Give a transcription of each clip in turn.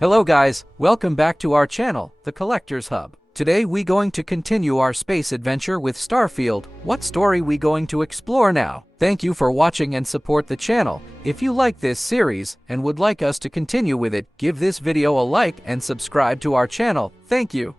Hello guys, welcome back to our channel, The Collector's Hub. Today we going to continue our space adventure with Starfield. What story we going to explore now? Thank you for watching and support the channel. If you like this series and would like us to continue with it, give this video a like and subscribe to our channel. Thank you.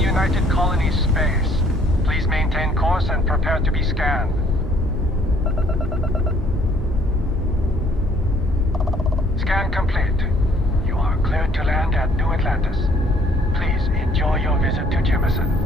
United Colonies space. Please maintain course and prepare to be scanned. Scan complete. You are cleared to land at New Atlantis. Please enjoy your visit to Jemison.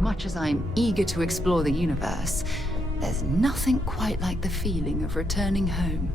Much as I'm eager to explore the universe, there's nothing quite like the feeling of returning home.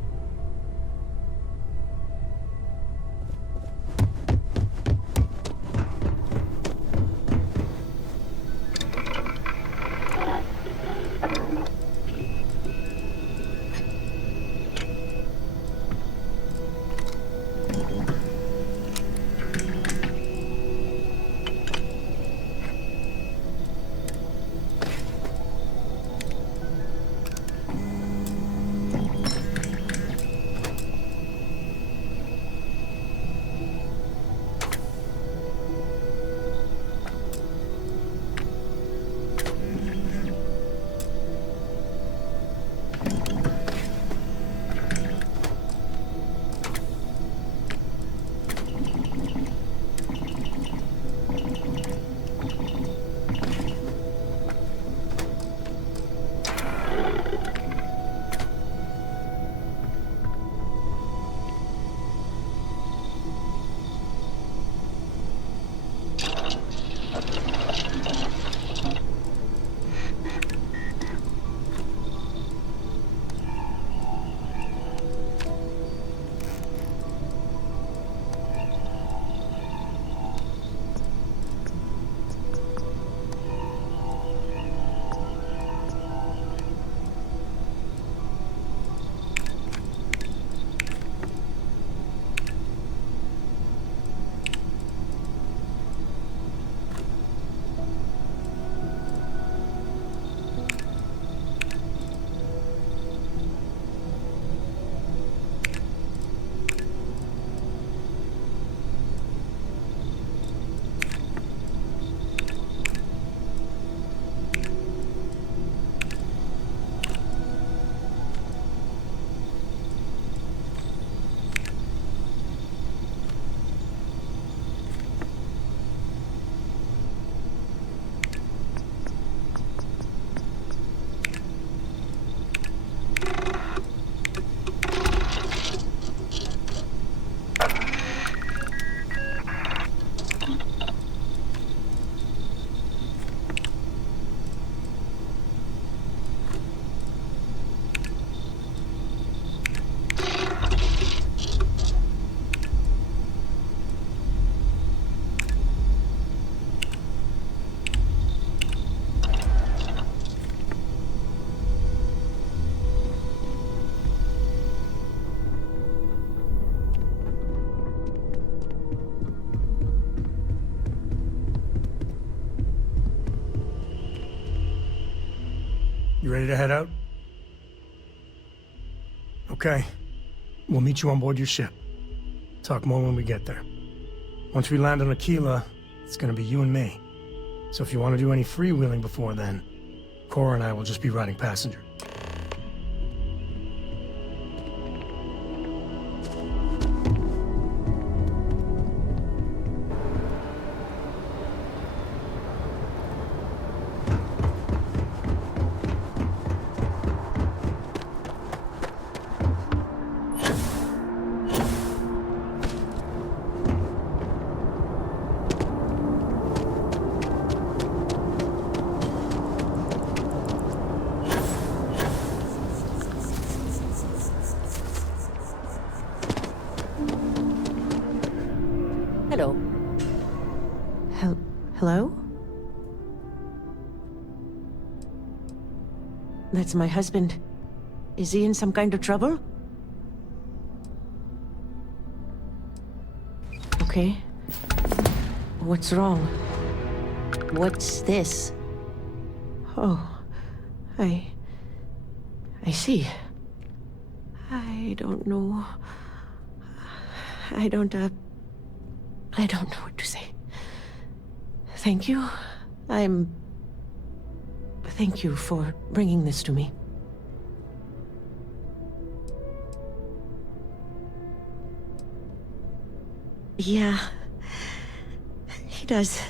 You ready to head out? Okay. We'll meet you on board your ship. Talk more when we get there. Once we land on Aquila, it's gonna be you and me. So if you want to do any freewheeling before then, Cora and I will just be riding passenger. Hello. Hello? That's my husband. Is he in some kind of trouble? Okay. What's wrong? What's this? Oh, I see. I don't know. I don't know what to say. Thank you. Thank you for bringing this to me. Yeah. He does.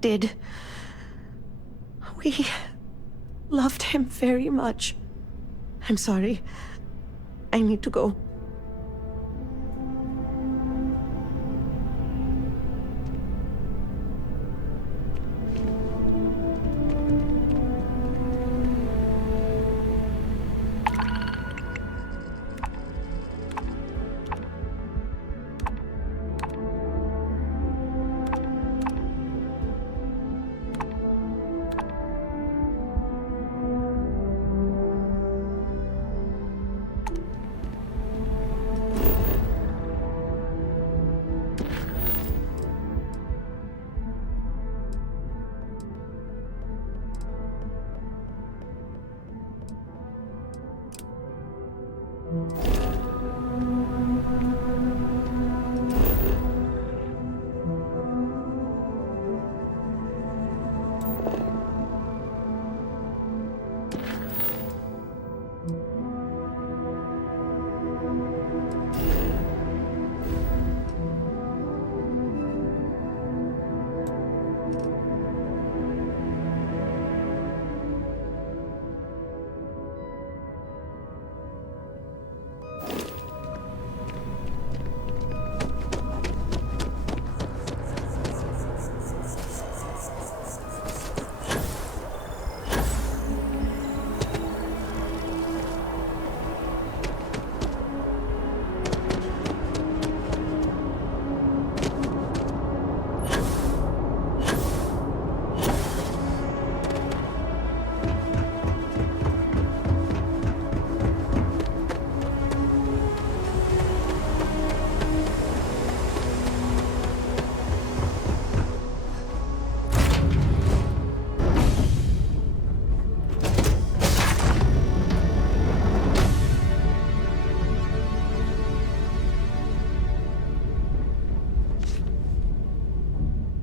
Did. We loved him very much. I'm sorry. I need to go.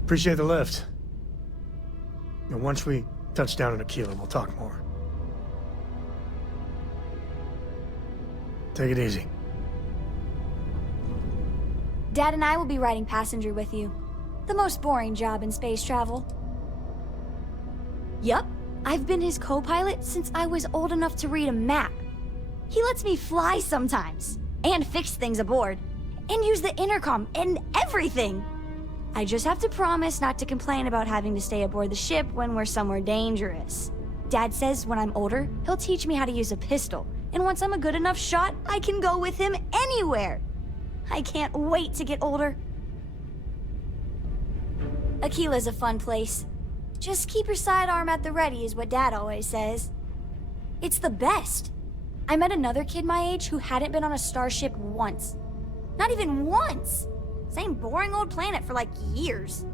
Appreciate the lift. And once we touch down in Aquila, we'll talk more. Take it easy. Dad and I will be riding passenger with you. The most boring job in space travel. Yup, I've been his co-pilot since I was old enough to read a map. He lets me fly sometimes, and fix things aboard, and use the intercom and everything. I just have to promise not to complain about having to stay aboard the ship when we're somewhere dangerous. Dad says when I'm older, he'll teach me how to use a pistol, and once I'm a good enough shot, I can go with him anywhere. I can't wait to get older. Aquila's a fun place. Just keep your sidearm at the ready is what Dad always says. It's the best. I met another kid my age who hadn't been on a starship once. Not even once! Same boring old planet for like years.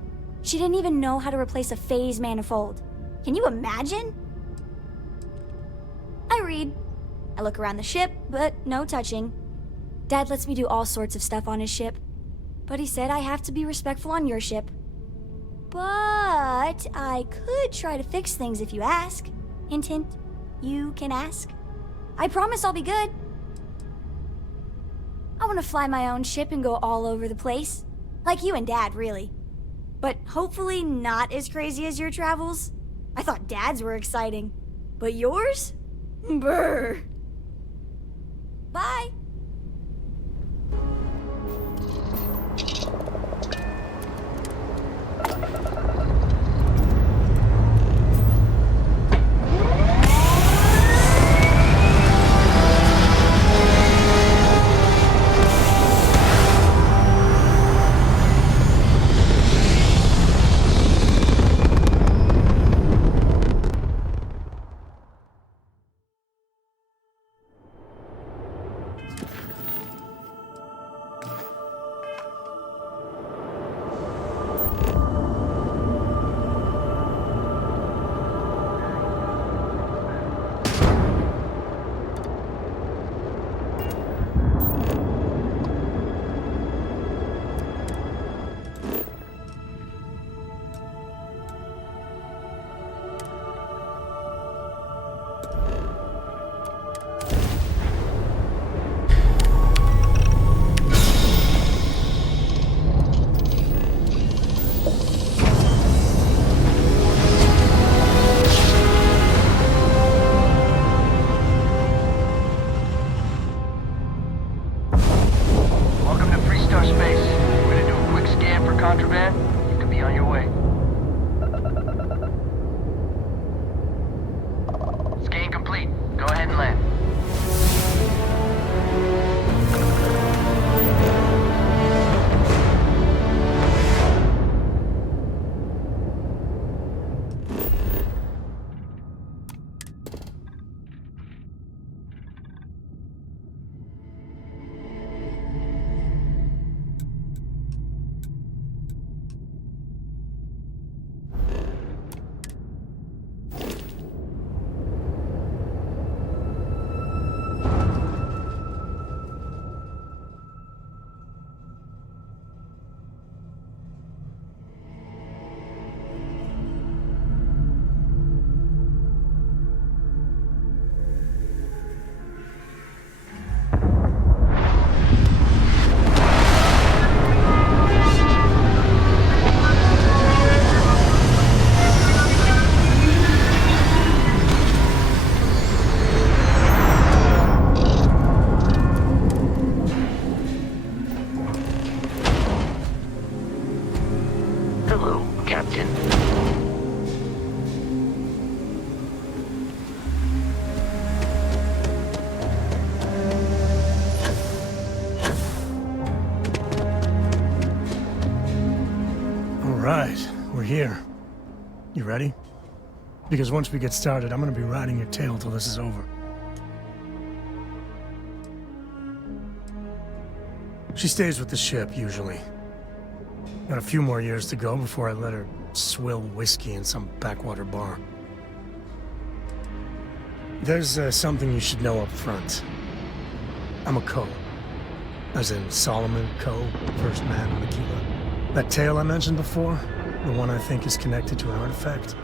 She didn't even know how to replace a phase manifold. Can you imagine? I read. I look around the ship, but no touching. Dad lets me do all sorts of stuff on his ship, but he said I have to be respectful on your ship. But I could try to fix things if you ask. Hint, hint. You can ask. I promise I'll be good. I want to fly my own ship and go all over the place. Like you and Dad, really. But hopefully not as crazy as your travels. I thought Dad's were exciting. But yours? Brr. Bye. Contraband, you can be on your way. Scan complete. Go ahead and land. Hello, Captain. All right, we're here. You ready? Because once we get started, I'm gonna be riding your tail till this is over. She stays with the ship, usually. Got a few more years to go before I let her swill whiskey in some backwater bar. There's something you should know up front. I'm a Co. As in Solomon Co., first man on Aquila. That tale I mentioned before, the one I think is connected to an artifact,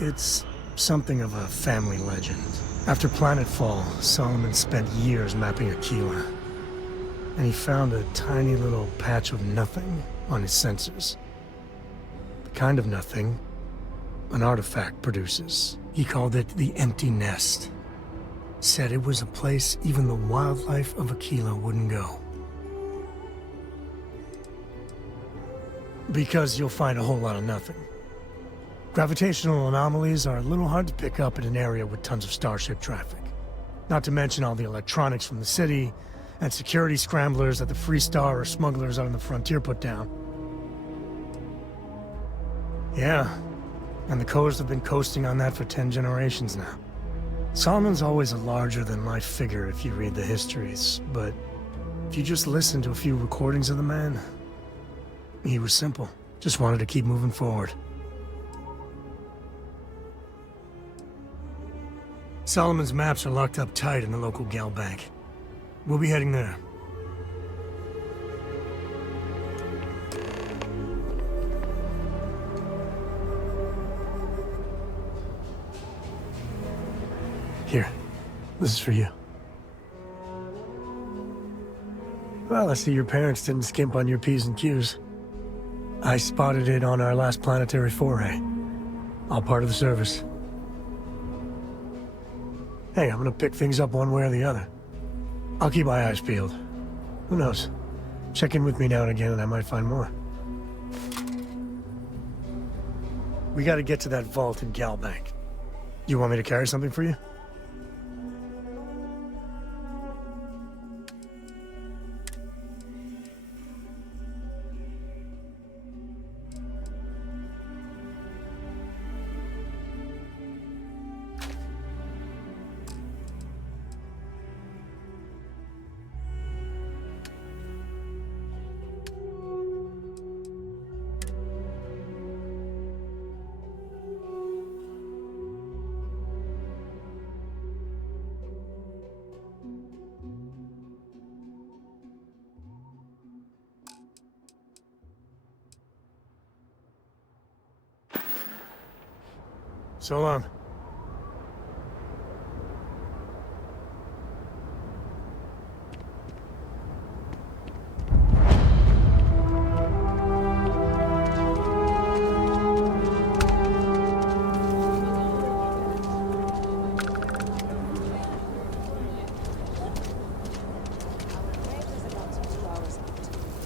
it's something of a family legend. After planetfall, Solomon spent years mapping Aquila, and he found a tiny little patch of nothing on his sensors. The kind of nothing an artifact produces. He called it the Empty Nest. Said it was a place even the wildlife of Aquila wouldn't go. Because you'll find a whole lot of nothing. Gravitational anomalies are a little hard to pick up in an area with tons of starship traffic. Not to mention all the electronics from the city, and security scramblers that the Free Star or smugglers out on the frontier put down. Yeah, and the Coast have been coasting on that for 10 generations now. Solomon's always a larger-than-life figure if you read the histories, but if you just listen to a few recordings of the man, he was simple. Just wanted to keep moving forward. Solomon's maps are locked up tight in the local gal bank. We'll be heading there. Here, this is for you. Well, I see your parents didn't skimp on your P's and Q's. I spotted it on our last planetary foray. All part of the service. Hey, I'm gonna pick things up one way or the other. I'll keep my eyes peeled. Who knows? Check in with me now and again and I might find more. We gotta get to that vault in Gal Bank. You want me to carry something for you? So long.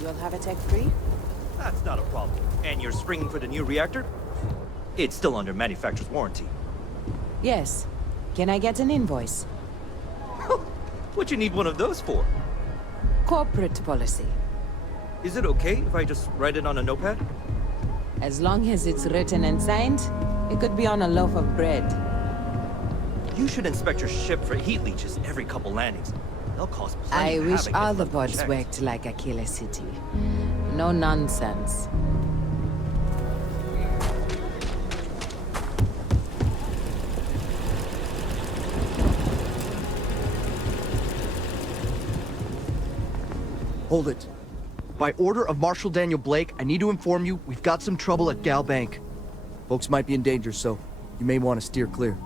You'll have a tech free? That's not a problem. And you're springing for the new reactor? It's still under manufacturer's warranty. Yes. Can I get an invoice? What you need one of those for? Corporate policy. Is it okay if I just write it on a notepad? As long as it's written and signed, it could be on a loaf of bread. You should inspect your ship for heat leeches every couple landings. They'll cause plenty I of wish havoc all if the left bots unchecked. worked like Aquila City. No nonsense. Hold it. By order of Marshal Daniel Blake, I need to inform you we've got some trouble at Gal Bank. Folks might be in danger, so you may want to steer clear.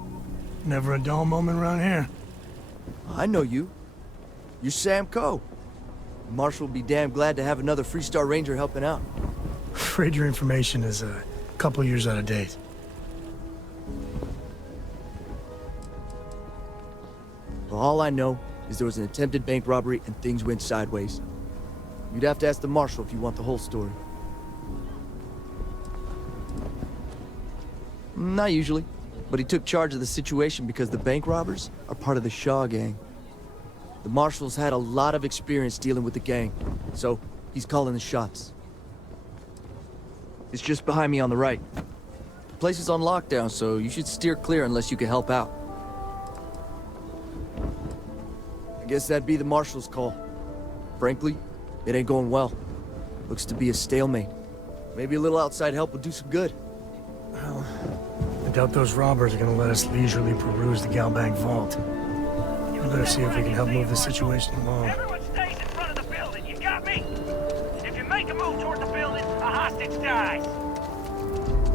Never a dull moment around here. I know you. You're Sam Coe. Marshal will be damn glad to have another Freestar Ranger helping out. Afraid your information is a couple years out of date. Well, all I know is there was an attempted bank robbery and things went sideways. You'd have to ask the Marshal if you want the whole story. Not usually, but he took charge of the situation because the bank robbers are part of the Shaw gang. The Marshal's had a lot of experience dealing with the gang, so he's calling the shots. It's just behind me on the right. The place is on lockdown, so you should steer clear unless you can help out. I guess that'd be the Marshal's call. Frankly, it ain't going well. Looks to be a stalemate. Maybe a little outside help would do some good. Well, I doubt those robbers are gonna let us leisurely peruse the Gal Bank vault. We better see if we can help move this situation along. Everyone stays in front of the building, you got me? If you make a move toward the building, a hostage dies.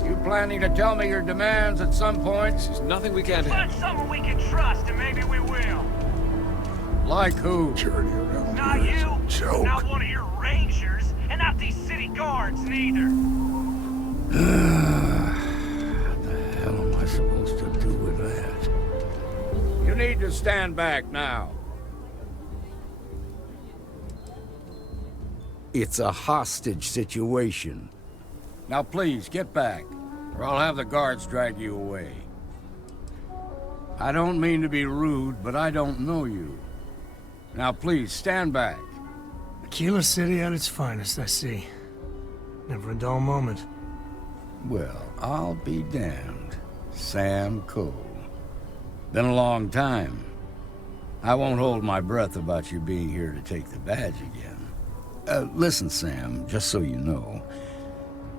You planning to tell me your demands at some point? There's nothing we can't Find handle. someone we can trust, and maybe we will. Like who? Not you, not one of your rangers, and not these city guards, neither. What the hell am I supposed to do with that? You need to stand back now. It's a hostage situation. Now please, get back, or I'll have the guards drag you away. I don't mean to be rude, but I don't know you. Now please, stand back. Aquila City at its finest, I see. Never a dull moment. Well, I'll be damned. Sam Coe. Been a long time. I won't hold my breath about you being here to take the badge again. Listen, Sam, just so you know,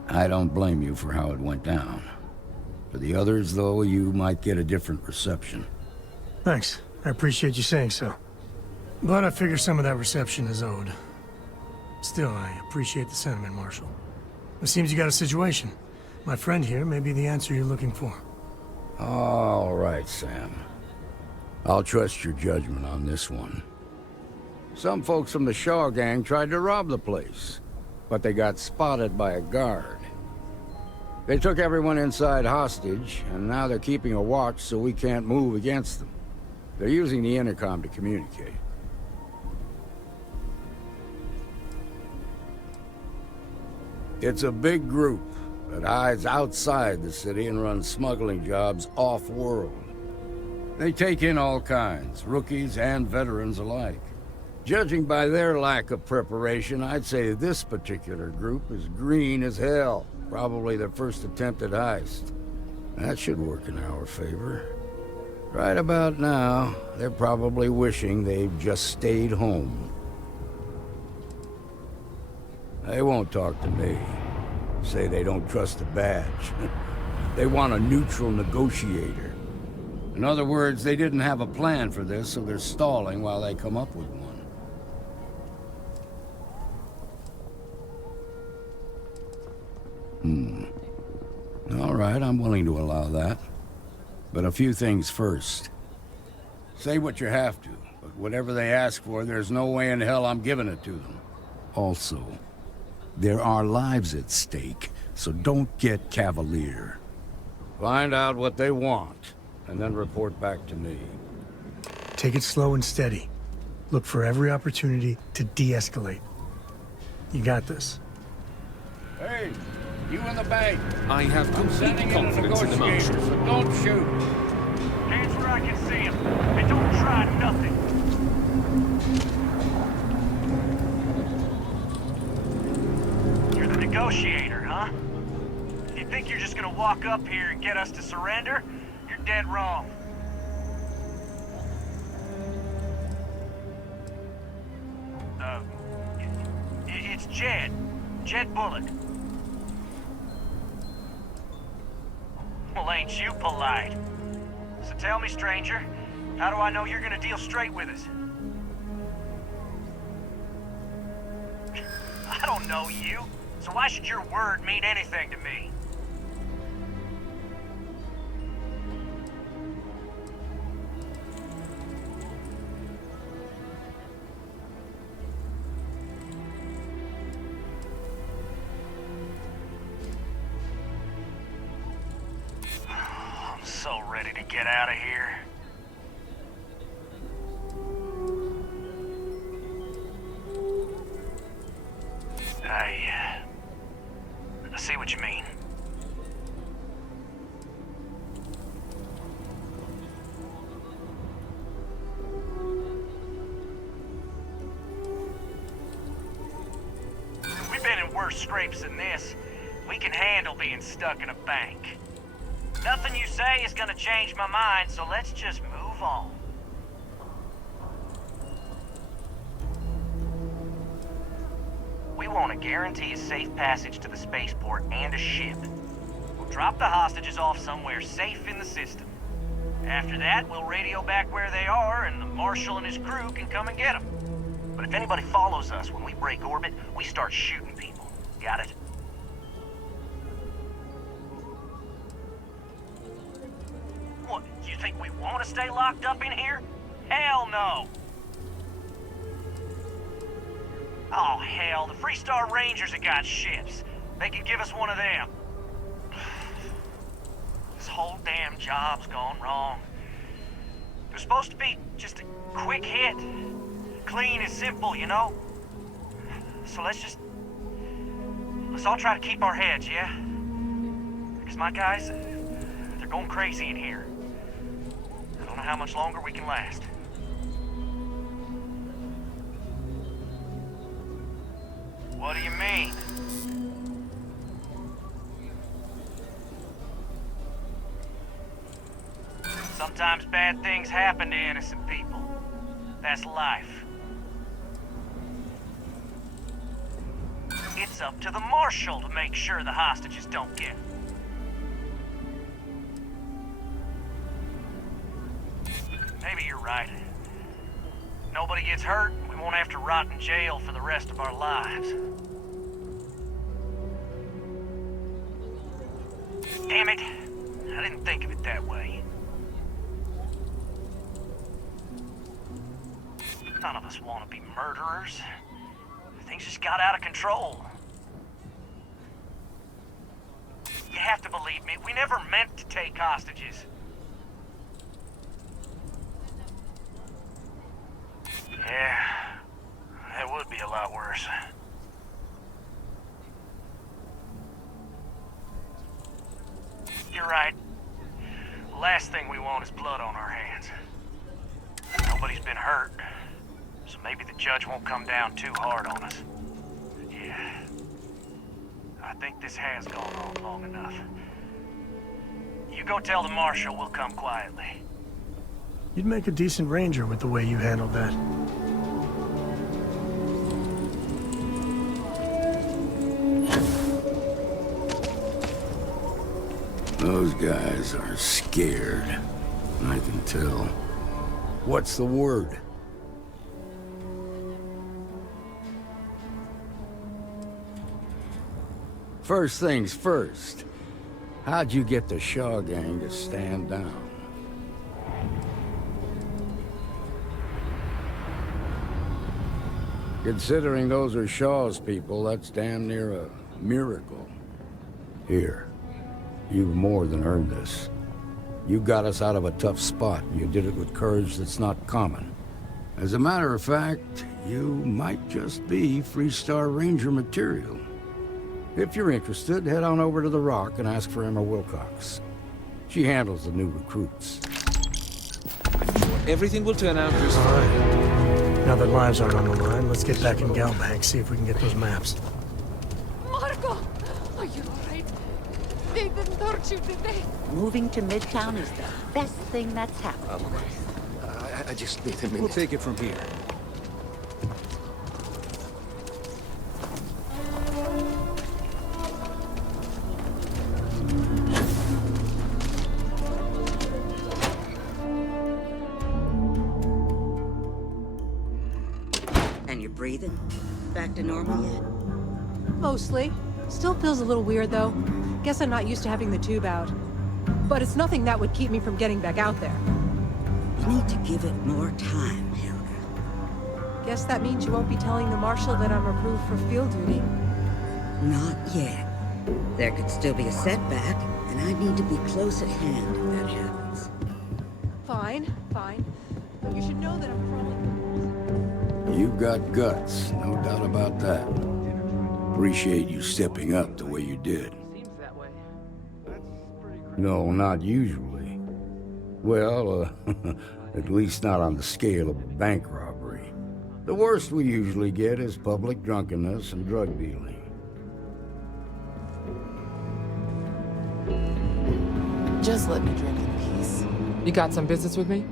I don't blame you for how it went down. For the others, though, you might get a different reception. Thanks. I appreciate you saying so. But I figure some of that reception is owed. Still, I appreciate the sentiment, Marshal. It seems you got a situation. My friend here may be the answer you're looking for. All right, Sam. I'll trust your judgment on this one. Some folks from the Shaw gang tried to rob the place, but they got spotted by a guard. They took everyone inside hostage, and now they're keeping a watch so we can't move against them. They're using the intercom to communicate. It's a big group that hides outside the city and runs smuggling jobs off-world. They take in all kinds, rookies and veterans alike. Judging by their lack of preparation, I'd say this particular group is green as hell. Probably their first attempt at heist. That should work in our favor. Right about now, they're probably wishing they've just stayed home. They won't talk to me. Say they don't trust the badge. They want a neutral negotiator. In other words, they didn't have a plan for this, so they're stalling while they come up with one. All right, I'm willing to allow that. But a few things first. Say what you have to, but whatever they ask for, there's no way in hell I'm giving it to them. Also, there are lives at stake, so don't get cavalier. Find out what they want, and then report back to me. Take it slow and steady. Look for every opportunity to de-escalate. You got this. Hey, you in the bank. I have complete confidence in the Marshal. So don't shoot. Hands where I can see him. And don't try nothing. You're the negotiator, huh? If you think you're just gonna walk up here and get us to surrender, you're dead wrong. It's Jed. Jed Bullock. Well, ain't you polite? So tell me, stranger, how do I know you're gonna deal straight with us? I don't know you, so why should your word mean anything to me? I'm so ready to get out of here. I see what you mean. We've been in worse scrapes than this. We can handle being stuck in a bank. Nothing you say is gonna change my mind, so let's just move on. We want to guarantee a safe passage to the spaceport and a ship. We'll drop the hostages off somewhere safe in the system. After that, we'll radio back where they are, and the Marshal and his crew can come and get them. But if anybody follows us when we break orbit, we start shooting people. Got it? What, do you think we want to stay locked up in here? Hell no! Oh, hell, the Freestar Rangers have got ships. They could give us one of them. This whole damn job's gone wrong. It was supposed to be just a quick hit. Clean and simple, you know? So let's all try to keep our heads, yeah? Because my guys, they're going crazy in here. I don't know how much longer we can last. What do you mean? Sometimes bad things happen to innocent people. That's life. It's up to the Marshal to make sure the hostages don't get. Maybe right? Nobody gets hurt, we won't have to rot in jail for the rest of our lives. Damn it! I didn't think of it that way. None of us want to be murderers. Things just got out of control. You have to believe me, we never meant to take hostages. Yeah, that would be a lot worse. You're right. The last thing we want is blood on our hands. Nobody's been hurt, so maybe the judge won't come down too hard on us. Yeah. I think this has gone on long enough. You go tell the marshal we'll come quietly. You'd make a decent ranger with the way you handled that. Those guys are scared. I can tell. What's the word? First things first. How'd you get the Shaw gang to stand down? Considering those are Shaw's people, that's damn near a miracle. Here, you've more than earned this. You got us out of a tough spot, and you did it with courage that's not common. As a matter of fact, you might just be Freestar Ranger material. If you're interested, head on over to the Rock and ask for Emma Wilcox. She handles the new recruits. Everything will turn out just All fine. right. Now that lives aren't on the line, let's get back in Galbank, see if we can get those maps. Marco! Are you alright? They didn't hurt you, did they? Moving to Midtown is the best thing that's happened. I just need a minute. We'll take it from here. And you're breathing? Back to normal yet? Mostly. Still feels a little weird, though. Guess I'm not used to having the tube out. But it's nothing that would keep me from getting back out there. You need to give it more time, Helga. Guess that means you won't be telling the marshal that I'm approved for field duty. Not yet. There could still be a setback, and I need to be close at hand if that happens. Fine, fine. But you should know that I'm probably... You've got guts, no doubt about that. Appreciate you stepping up the way you did. No, not usually. Well, at least not on the scale of a bank robbery. The worst we usually get is public drunkenness and drug dealing. Just let me drink in peace. You got some business with me?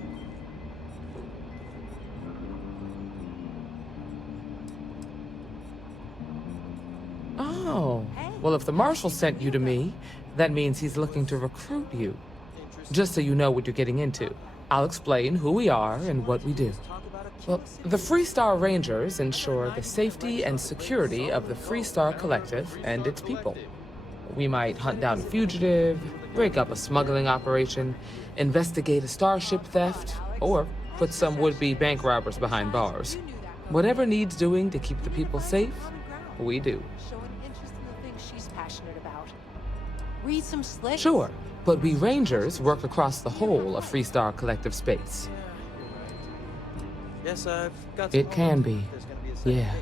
Oh. Well, if the marshal sent you to me, that means he's looking to recruit you. Just so you know what you're getting into, I'll explain who we are and what we do. Well, the Freestar Rangers ensure the safety and security of the Freestar Collective and its people. We might hunt down a fugitive, break up a smuggling operation, investigate a starship theft, or put some would-be bank robbers behind bars. Whatever needs doing to keep the people safe, we do. Read some slick. Sure, but we Rangers work across the whole of Freestar Collective space. Yes, I've got It can be, yeah.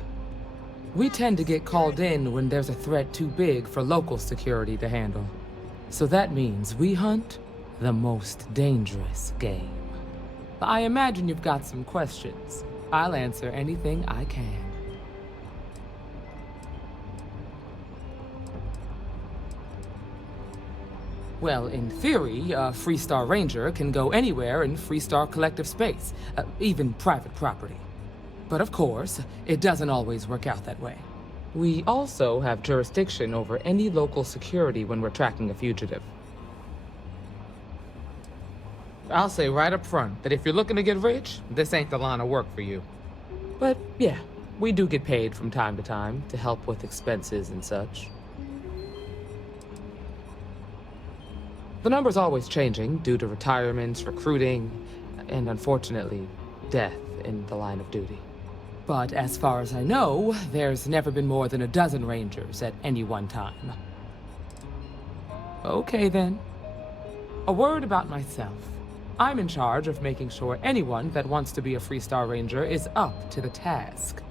We tend to get called in when there's a threat too big for local security to handle. So that means we hunt the most dangerous game. I imagine you've got some questions. I'll answer anything I can. Well, in theory, a Freestar Ranger can go anywhere in Freestar Collective space, even private property. But of course, it doesn't always work out that way. We also have jurisdiction over any local security when we're tracking a fugitive. I'll say right up front that if you're looking to get rich, this ain't the line of work for you. But yeah, we do get paid from time to time to help with expenses and such. The number's always changing due to retirements, recruiting, and unfortunately, death in the line of duty. But as far as I know, there's never been more than a dozen Rangers at any one time. Okay then. A word about myself. I'm in charge of making sure anyone that wants to be a Freestar Ranger is up to the task.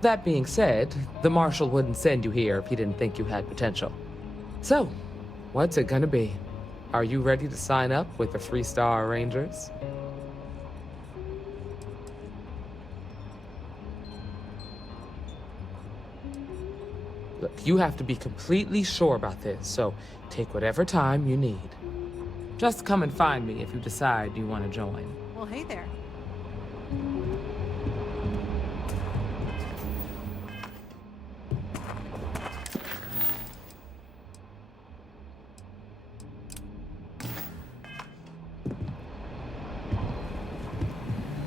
That being said, the Marshal wouldn't send you here if he didn't think you had potential. So, what's it gonna be? Are you ready to sign up with the Freestar Rangers? Look, you have to be completely sure about this, so take whatever time you need. Just come and find me if you decide you want to join. Well, hey there.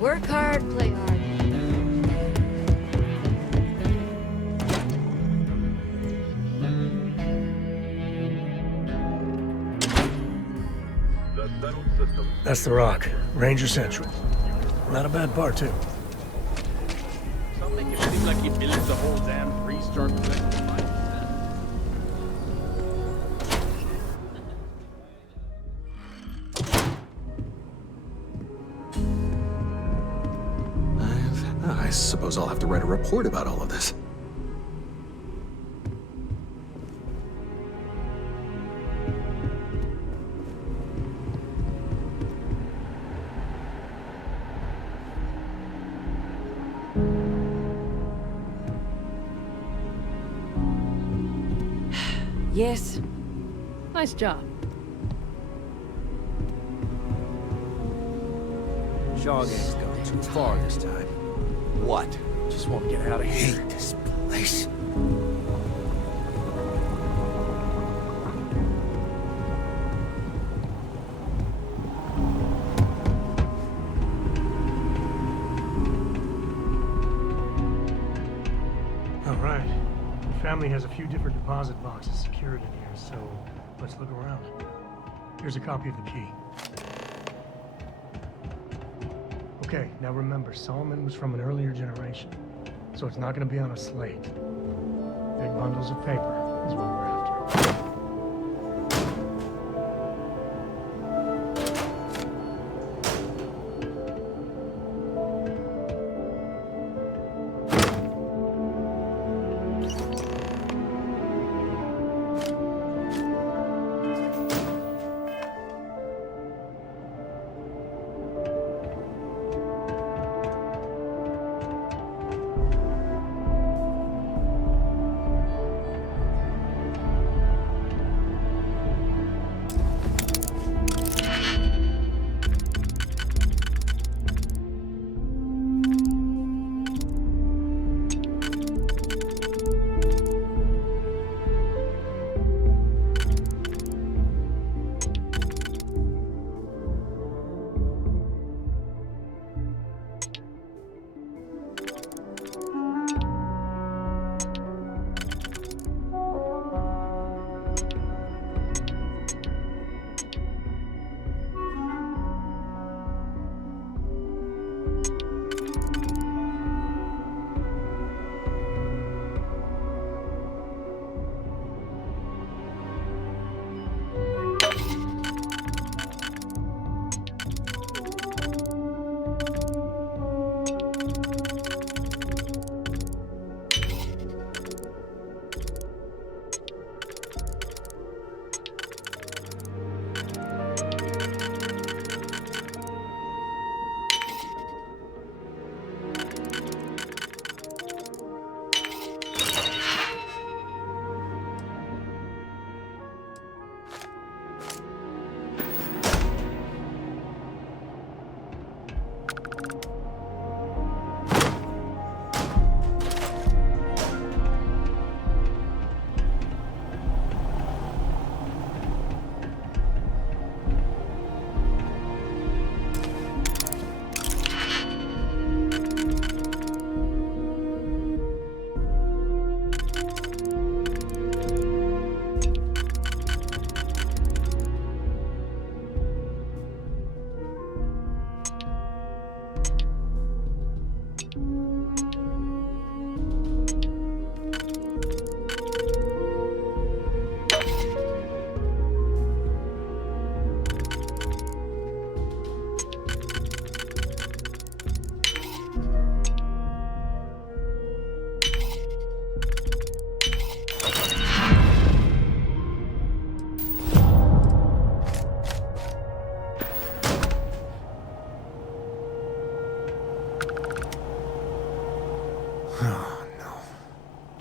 Work hard, play hard. That's the Rock. Ranger Central. Not a bad bar, too. Some make it seem like he built the whole damn Freestar thing. I suppose I'll have to write a report about all of this. Yes. Nice job. Shaw Gang's gone too far this time. What? Just won't get out of here. Hate this place. All right. The family has a few different deposit boxes secured in here, so let's look around. Here's a copy of the key. Okay, now remember, Solomon was from an earlier generation, so it's not going to be on a slate. Big bundles of paper is what we're after.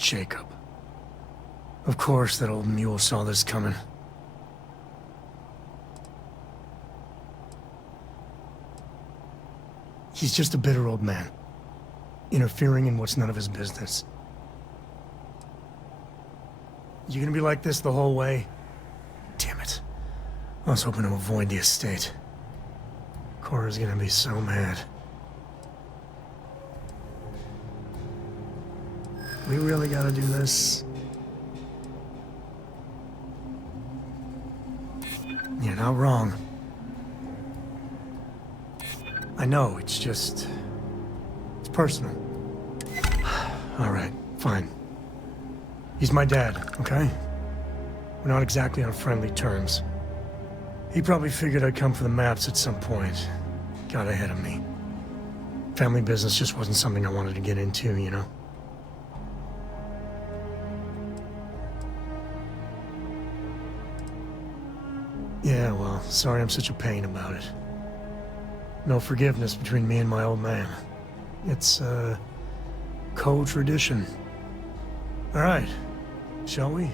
Jacob. Of course that old mule saw this coming. He's just a bitter old man, interfering in what's none of his business. You gonna be like this the whole way? Damn it. I was hoping to avoid the estate. Cora's gonna be so mad. We really gotta do this? You're not wrong. I know, it's just... it's personal. Alright, fine. He's my dad, okay? We're not exactly on friendly terms. He probably figured I'd come for the maps at some point. Got ahead of me. Family business just wasn't something I wanted to get into, you know? Yeah, well, sorry I'm such a pain about it. No forgiveness between me and my old man. It's, co-tradition. Alright, shall we?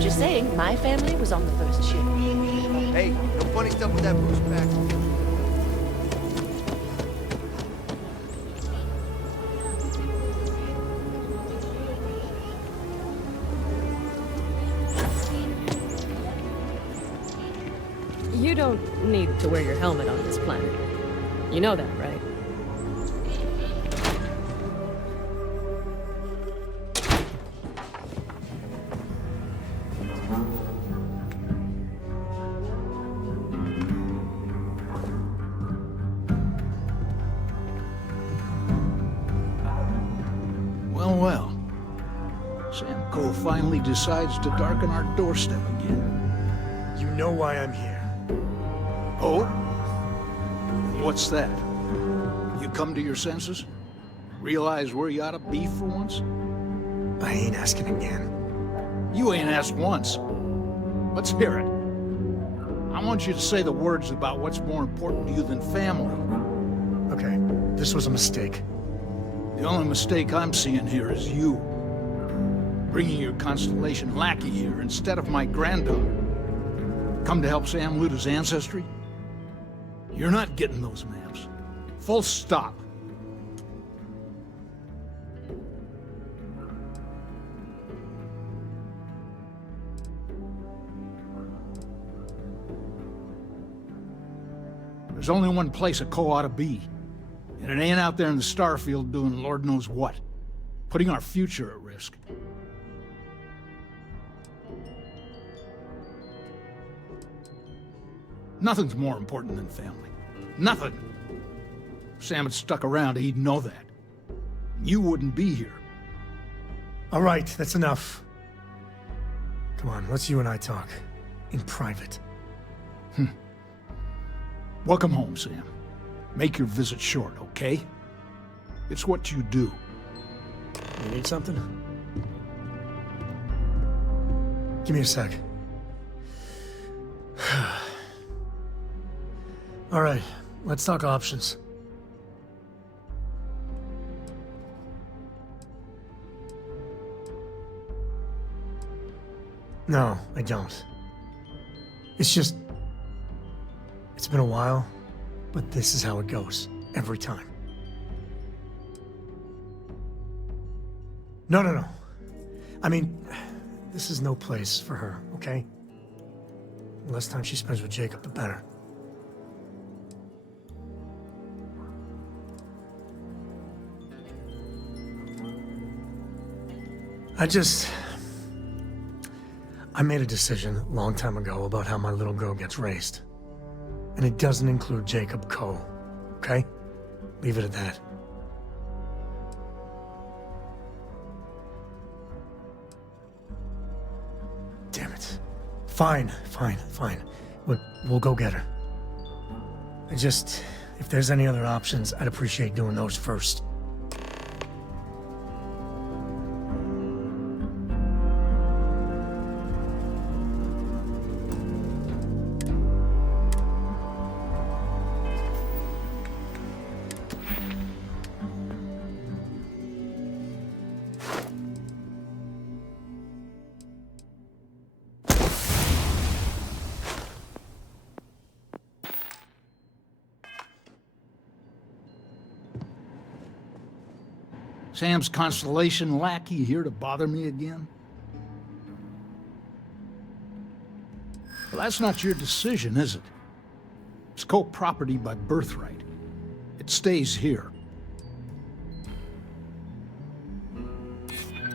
Just saying, my family was on the first ship. Hey, no funny stuff with that Bruce back. You don't need to wear your helmet on this planet. You know that, right? Well. Sam Cole finally decides to darken our doorstep again. You know why I'm here. Oh? What's that? You come to your senses? Realize where you ought to be for once? I ain't asking again. You ain't asked once. Let's hear it. I want you to say the words about what's more important to you than family. Okay, this was a mistake. The only mistake I'm seeing here is you. Bringing your Constellation lackey here instead of my granddaughter. Come to help Sam loot his ancestry? You're not getting those maps. Full stop. There's only one place a Co ought to be. And it ain't out there in the Starfield doing Lord knows what. Putting our future at risk. Nothing's more important than family. Nothing. If Sam had stuck around, he'd know that. You wouldn't be here. All right, that's enough. Come on, let's you and I talk. In private. Welcome home, Sam. Make your visit short, okay? It's what you do. You need something? Give me a sec. All right, let's talk options. No, I don't. It's just... it's been a while, but this is how it goes, every time. No. I mean, this is no place for her, okay? The less time she spends with Jacob, the better. I made a decision a long time ago about how my little girl gets raised. And it doesn't include Jacob Cole, okay? Leave it at that. Damn it. Fine. We'll go get her. If there's any other options, I'd appreciate doing those first. Sam's Constellation lackey here to bother me again? Well, that's not your decision, is it? It's co-property by birthright. It stays here.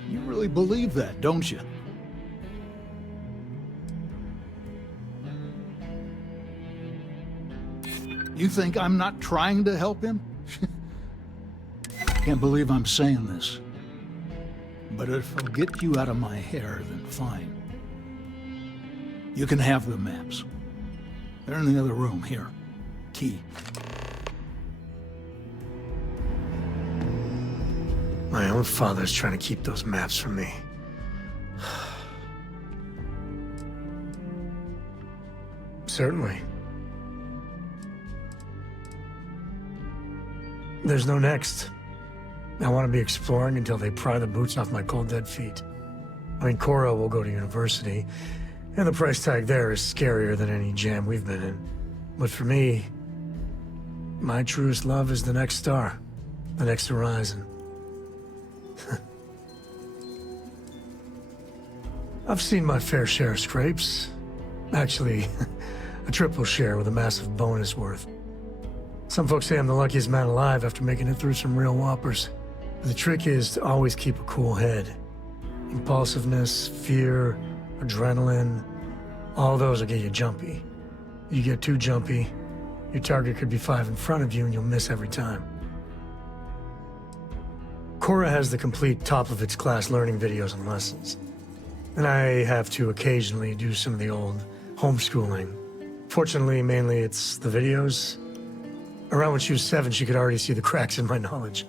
You really believe that, don't you? You think I'm not trying to help him? Can't believe I'm saying this. But if it'll get you out of my hair, then fine. You can have the maps. They're in the other room, here. Key. My own father's trying to keep those maps from me. Certainly. There's no next. I want to be exploring until they pry the boots off my cold, dead feet. I mean, Cora will go to university, and the price tag there is scarier than any jam we've been in. But for me, my truest love is the next star, the next horizon. I've seen my fair share of scrapes. Actually, a triple share with a massive bonus worth. Some folks say I'm the luckiest man alive after making it through some real whoppers. The trick is to always keep a cool head. Impulsiveness, fear, adrenaline, all those will get you jumpy. You get too jumpy, your target could be 5 in front of you and you'll miss every time. Cora has the complete top-of-its-class learning videos and lessons. And I have to occasionally do some of the old homeschooling. Fortunately, mainly it's the videos. Around when she was 7, she could already see the cracks in my knowledge.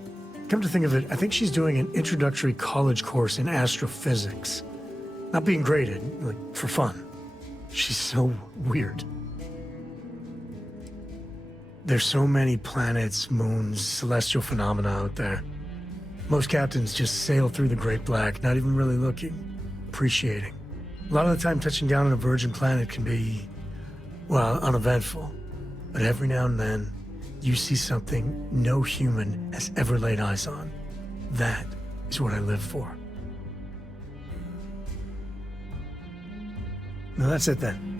Come to think of it, I think she's doing an introductory college course in astrophysics. Not being graded, like, for fun. She's so weird. There's so many planets, moons, celestial phenomena out there. Most captains just sail through the Great Black, not even really looking, appreciating. A lot of the time touching down on a virgin planet can be, well, uneventful. But every now and then, you see something no human has ever laid eyes on. That is what I live for. Now that's it then.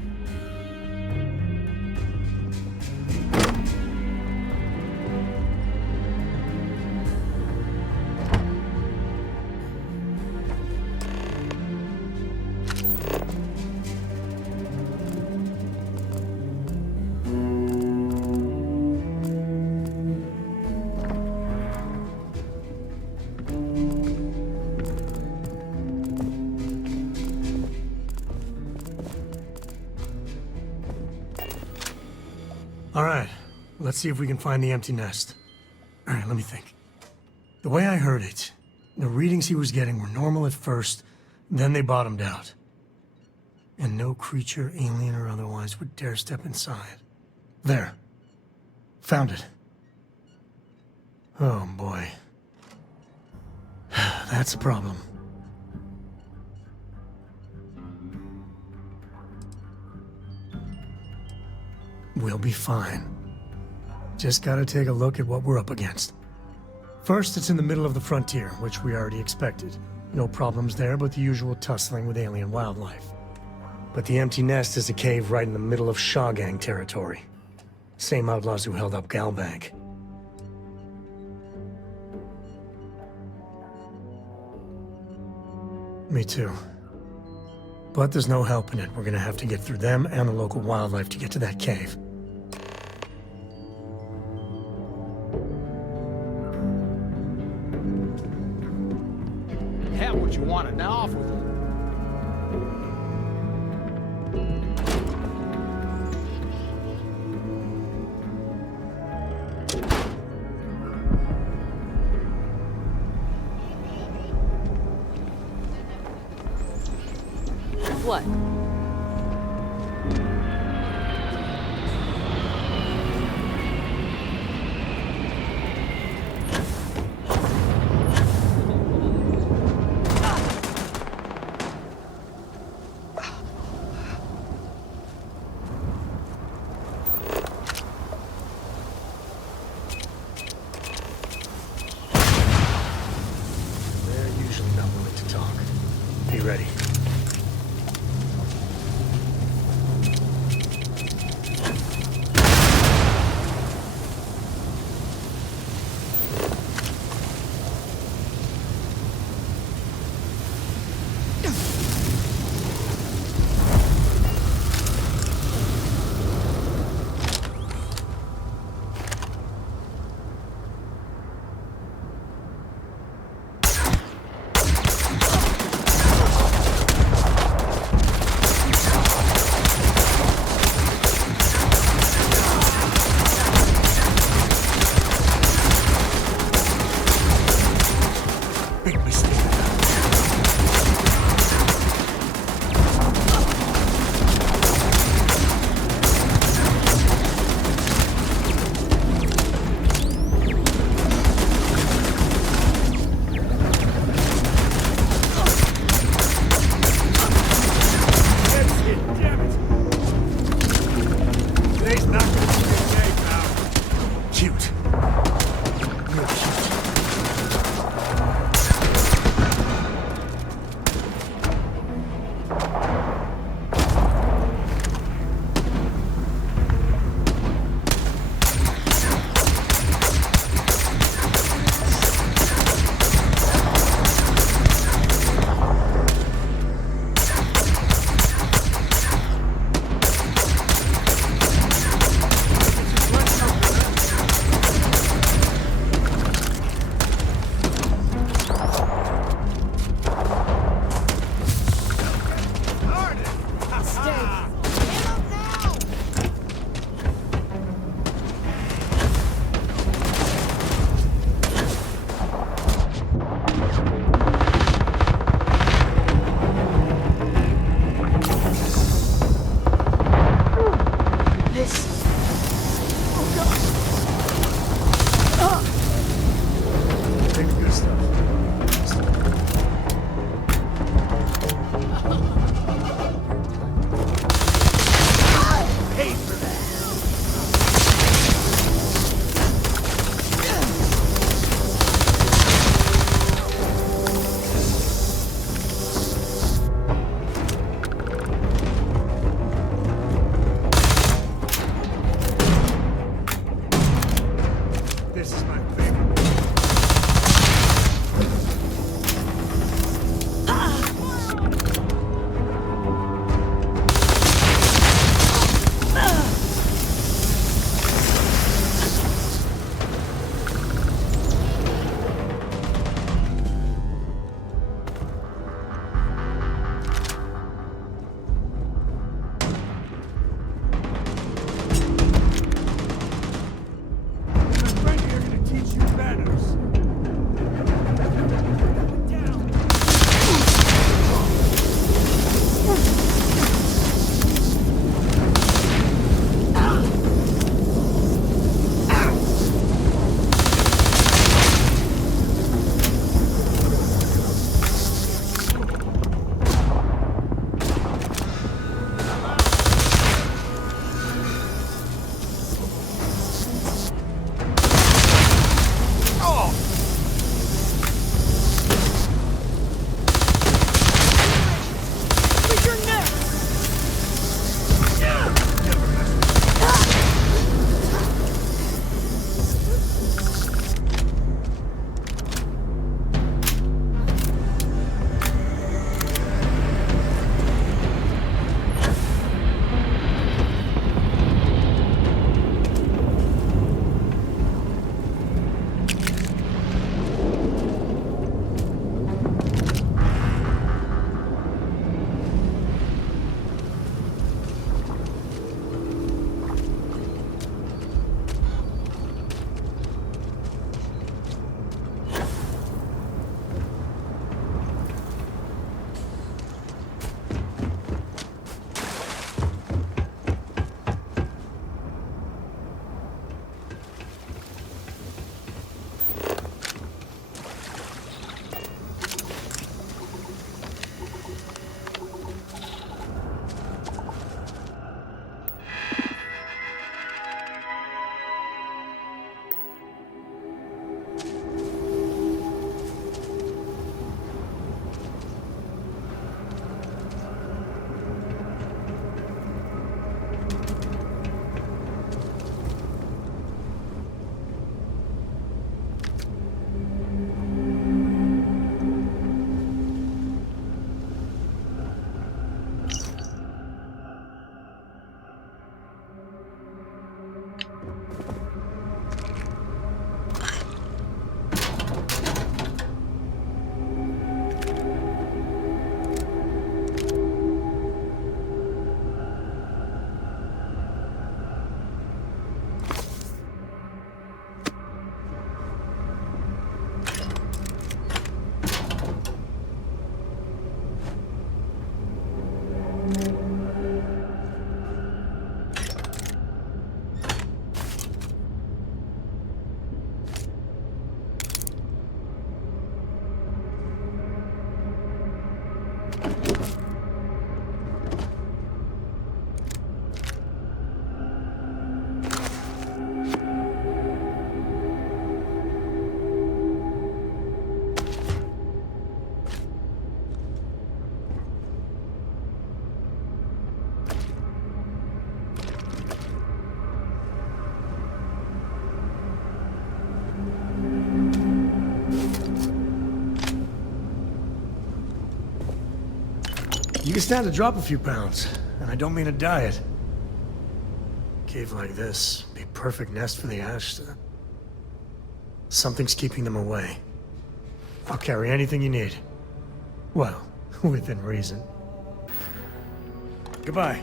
All right, let's see if we can find the empty nest. All right, let me think. The way I heard it, the readings he was getting were normal at first, then they bottomed out. And no creature, alien or otherwise, would dare step inside. There. Found it. Oh, boy. That's a problem. We'll be fine. Just gotta take a look at what we're up against. First, it's in the middle of the frontier, which we already expected. No problems there, but the usual tussling with alien wildlife. But the empty nest is a cave right in the middle of Shaw Gang territory. Same outlaws who held up Galbank. Me too. But there's no helping it. We're gonna have to get through them and the local wildlife to get to that cave. Have what you want and now off with it. What? They're usually not willing to talk. Be ready. Big mistake. Today's not gonna be a day, pal. Cute. Real cute. Take the good stuff. Paid for that. This is my favorite. My friend here gonna teach you You can stand to drop a few pounds, and I don't mean a diet. A cave like this, be a perfect nest for the Ashta. Something's keeping them away. I'll carry anything you need. Well, within reason. Goodbye.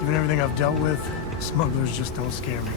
Given everything I've dealt with, smugglers just don't scare me.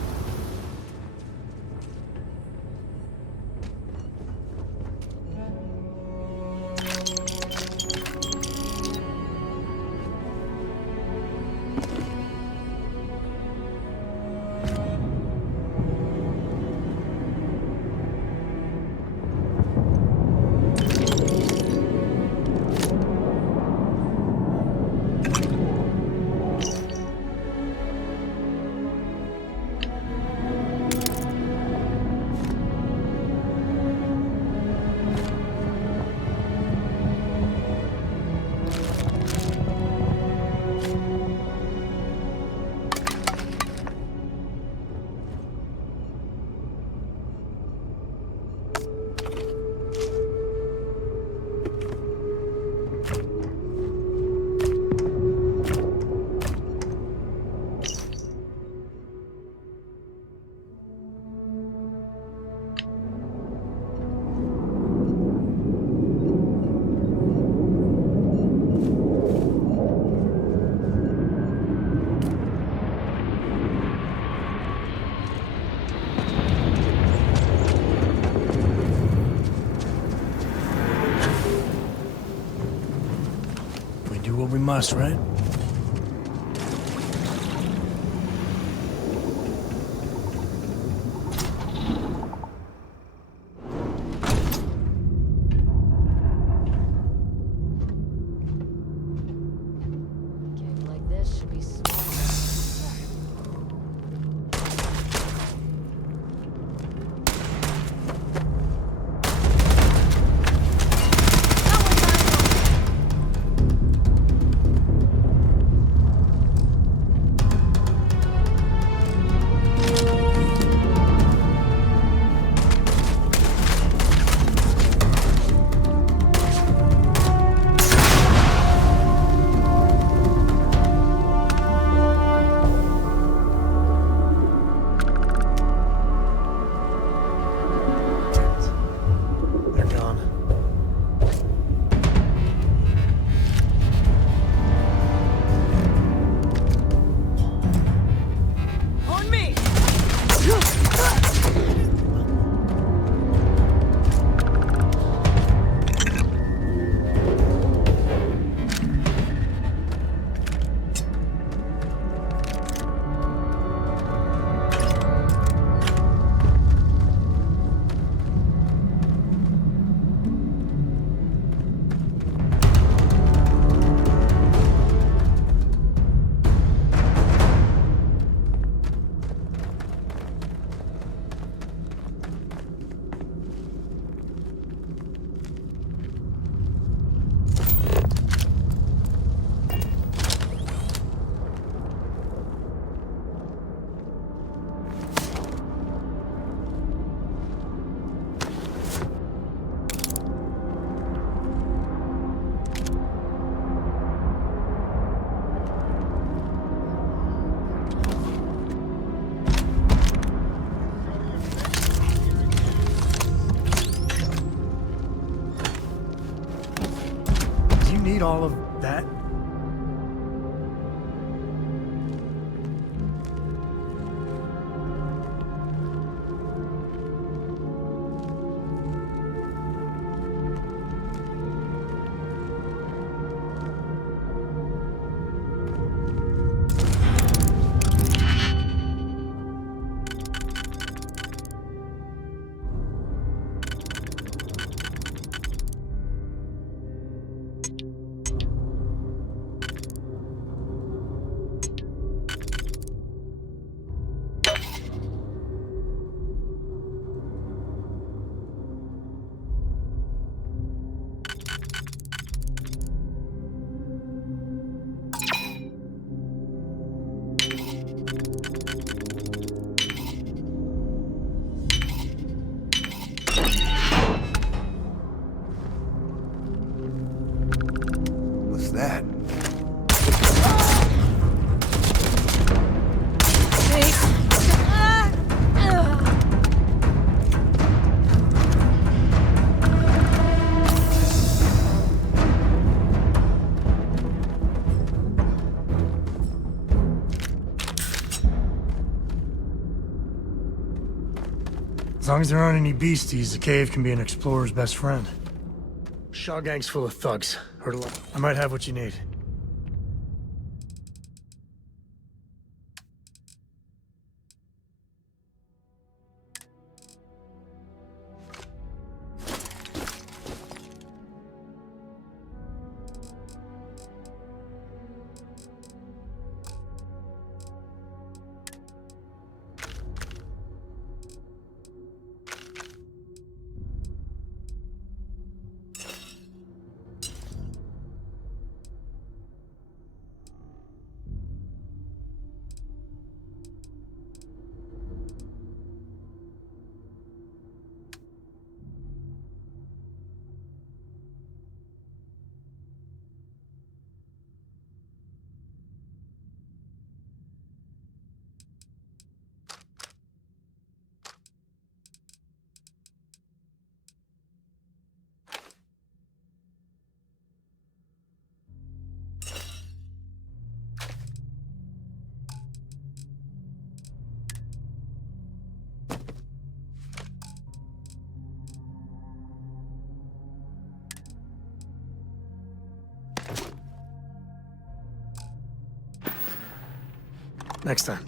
We must, right? all of that? What's that? As long as there aren't any beasties, the cave can be an explorer's best friend. Shaw gang's full of thugs. Heard a lot. I might have what you need. Next time.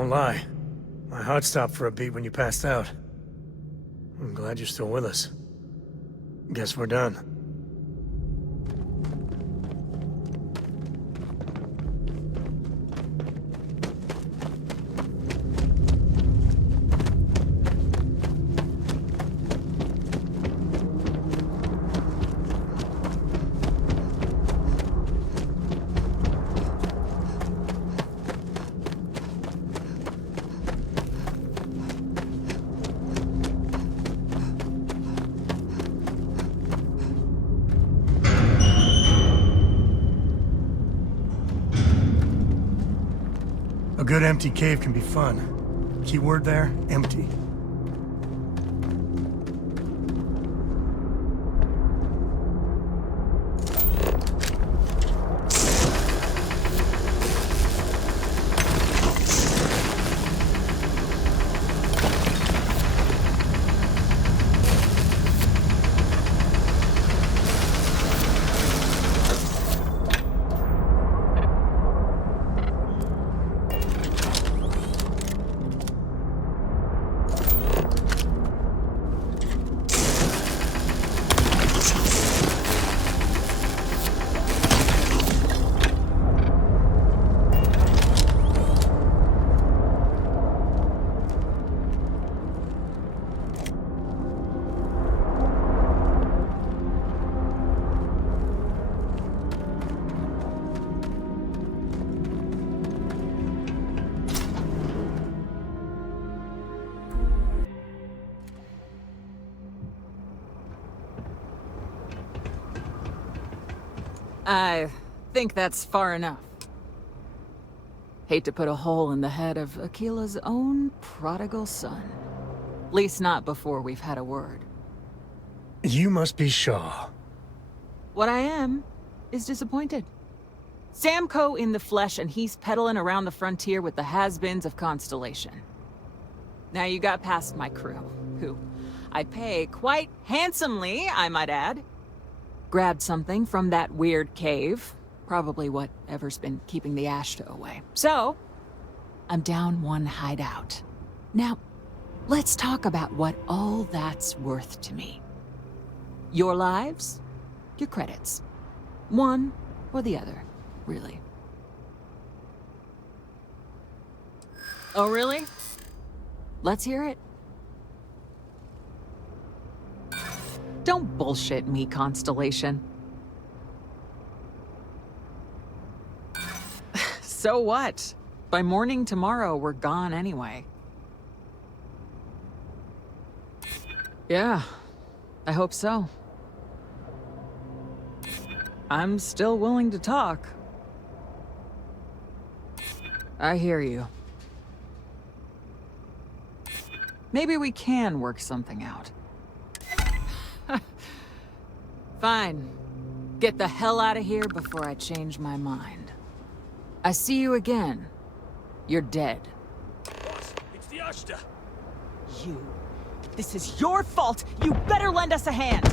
won't lie. My heart stopped for a beat when you passed out. I'm glad you're still with us. Guess we're done. A good empty cave can be fun. Keyword there, empty. I think that's far enough. Hate to put a hole in the head of Akila's own prodigal son. At least not before we've had a word. You must be Shaw. What I am is disappointed. Samco in the flesh, and he's peddling around the frontier with the has-beens of Constellation. Now you got past my crew, who I pay quite handsomely, I might add. Grabbed something from that weird cave. Probably whatever's been keeping the Ashta away. So, I'm down one hideout. Now, let's talk about what all that's worth to me. Your lives, your credits. One or the other, really. Oh, really? Let's hear it. Don't bullshit me, Constellation. So what? By morning tomorrow, we're gone anyway. Yeah, I hope so. I'm still willing to talk. I hear you. Maybe we can work something out. Fine. Get the hell out of here before I change my mind. I see you again. You're dead. Boss, it's the Ashta. You. This is your fault. You better lend us a hand.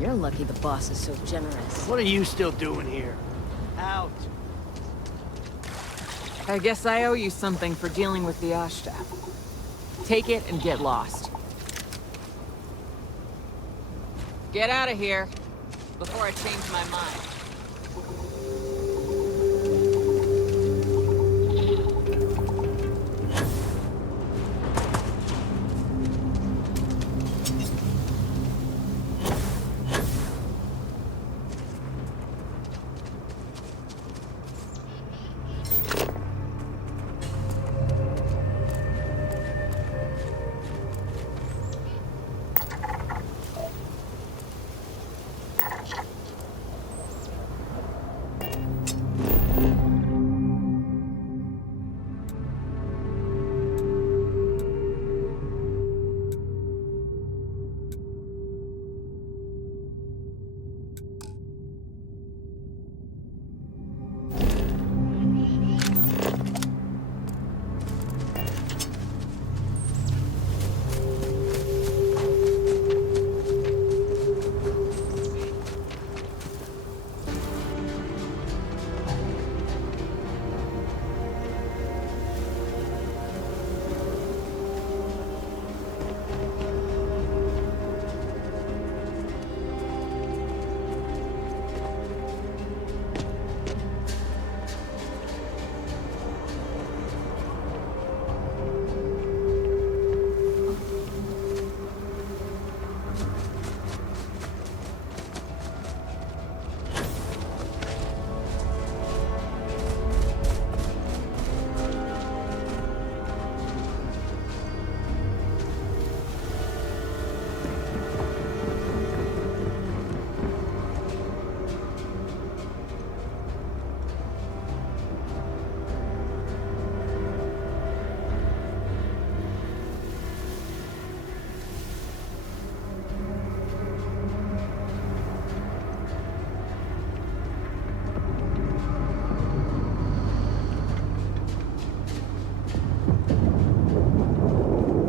You're lucky the boss is so generous. What are you still doing here? Out. I guess I owe you something for dealing with the Ashta. Take it and get lost. Get out of here before I change my mind.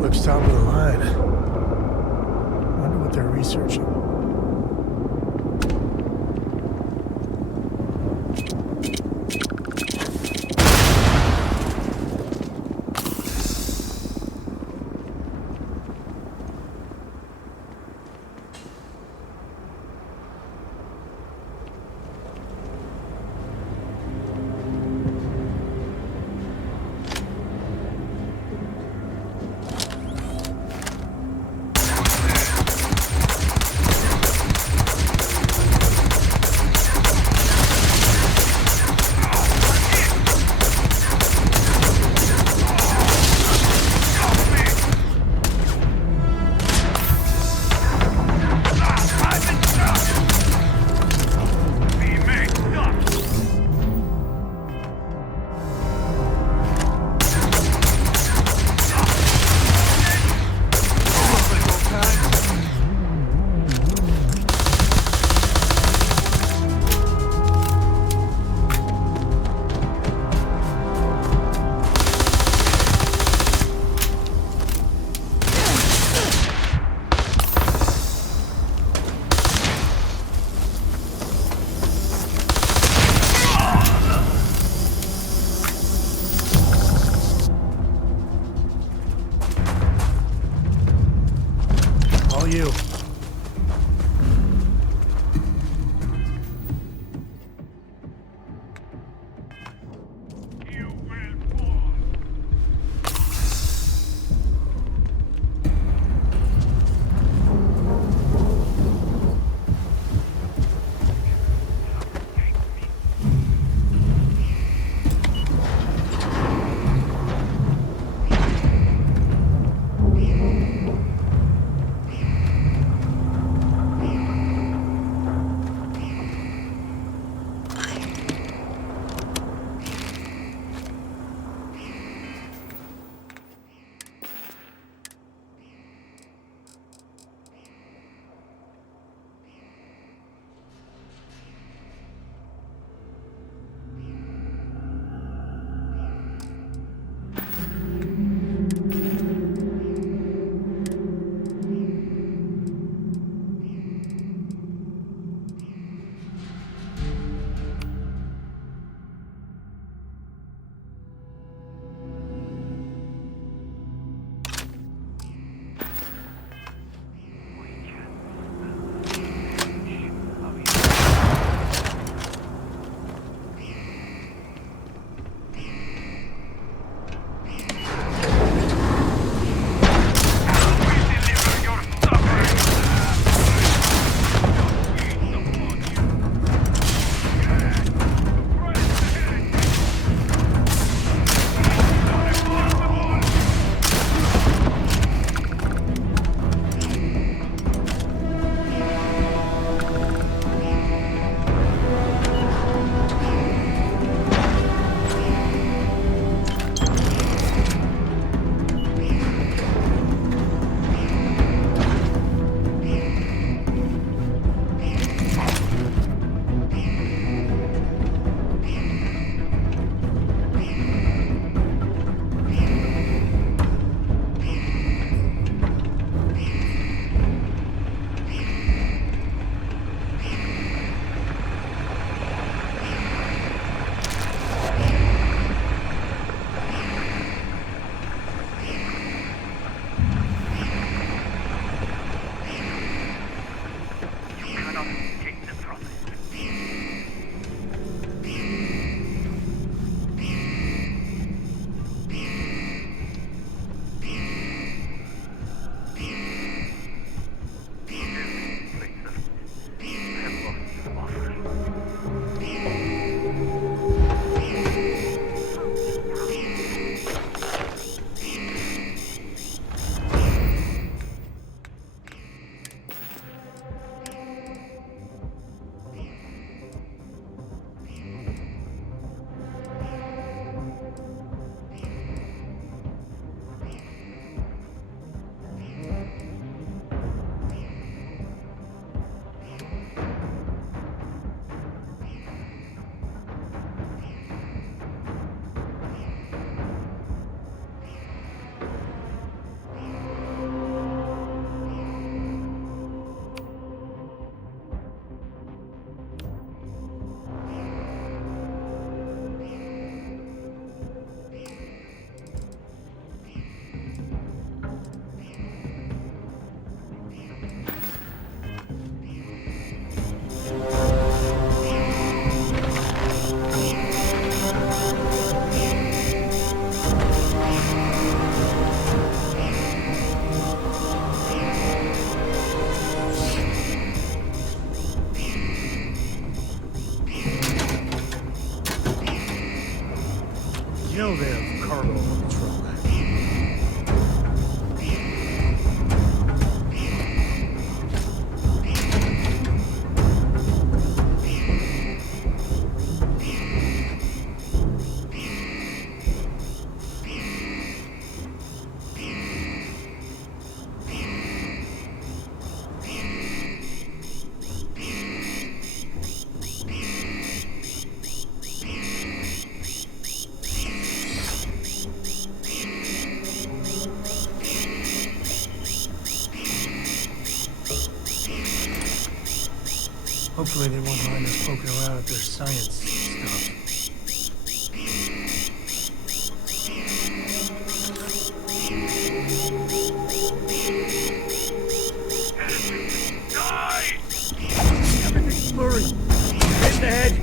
Looks top of the line. Wonder what they're researching. You know they have cargo on patrol then. Hopefully they won't mind us poking around at their science stuff. Die! Everything's blurry. Hit the head.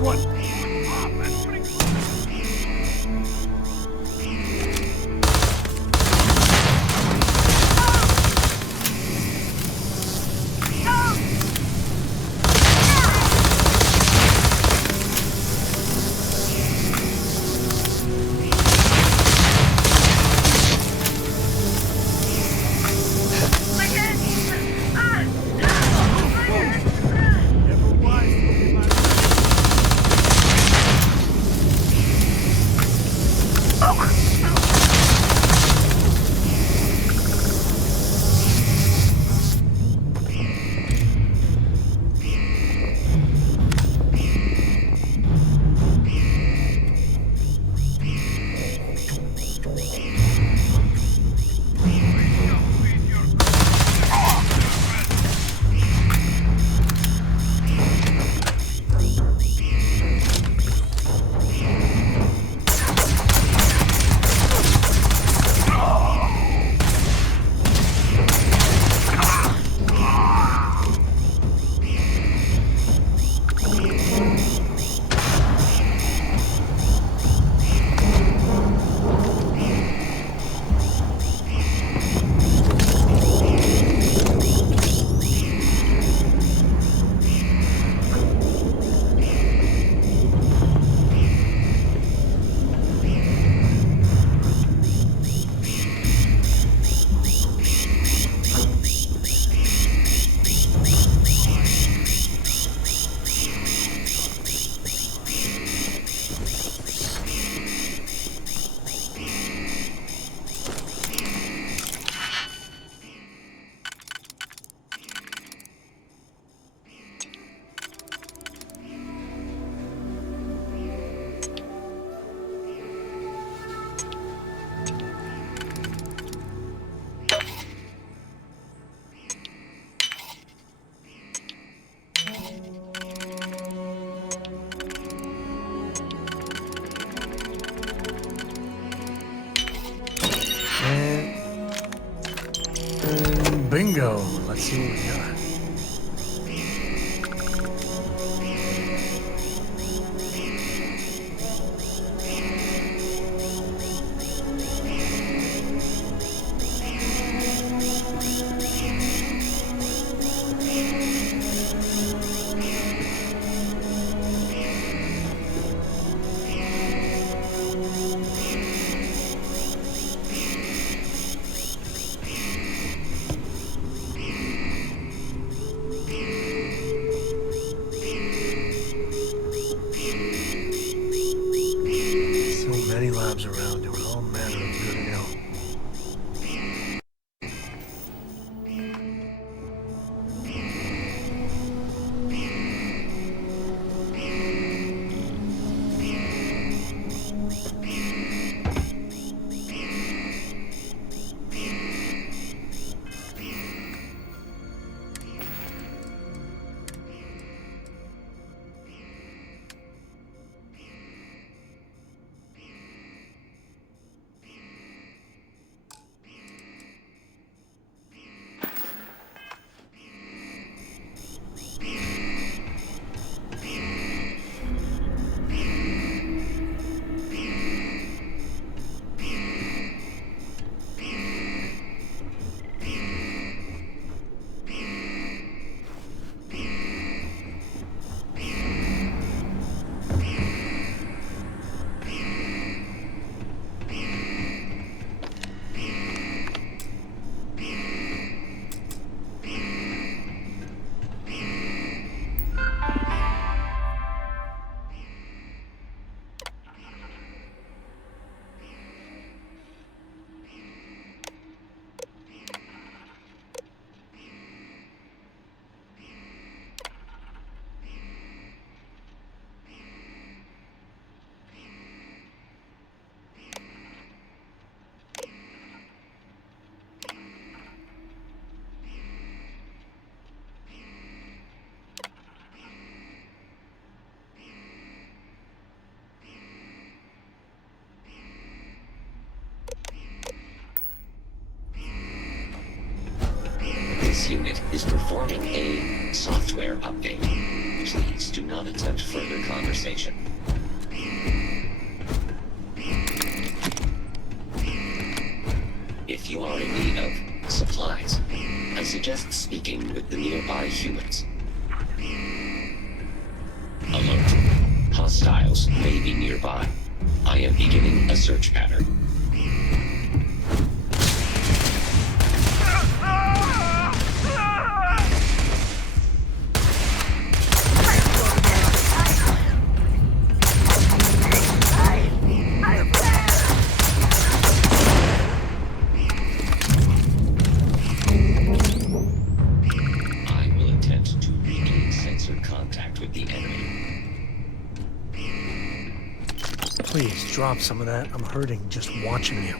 What? Bingo. Let's see what we got. This unit is performing a software update. Please do not attempt further conversation. If you are in need of supplies, I suggest speaking with the nearby humans. Alert. Hostiles may be nearby. I am beginning a search pattern. I will attempt to regain sensor contact with the enemy. Please, drop some of that. I'm hurting just watching you.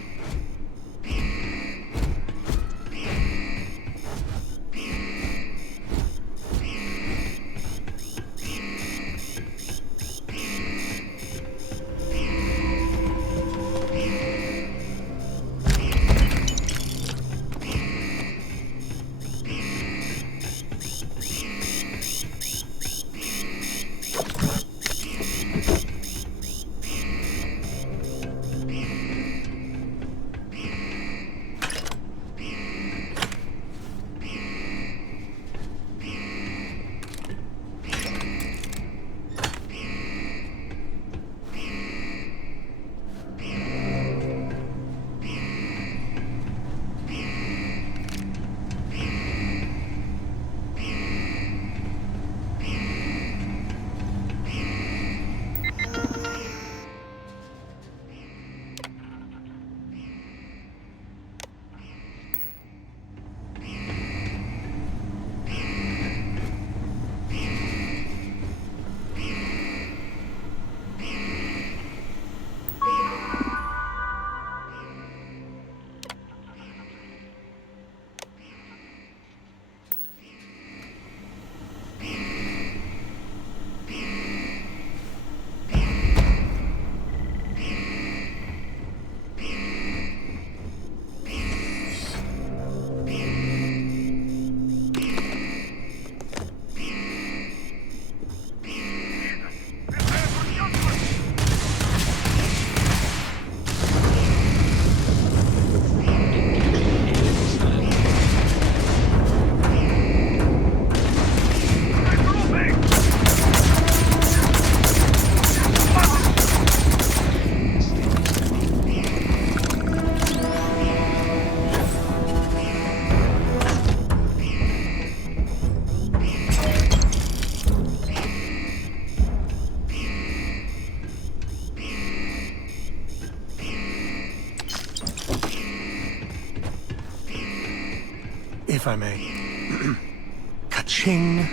If I may. Ka-ching!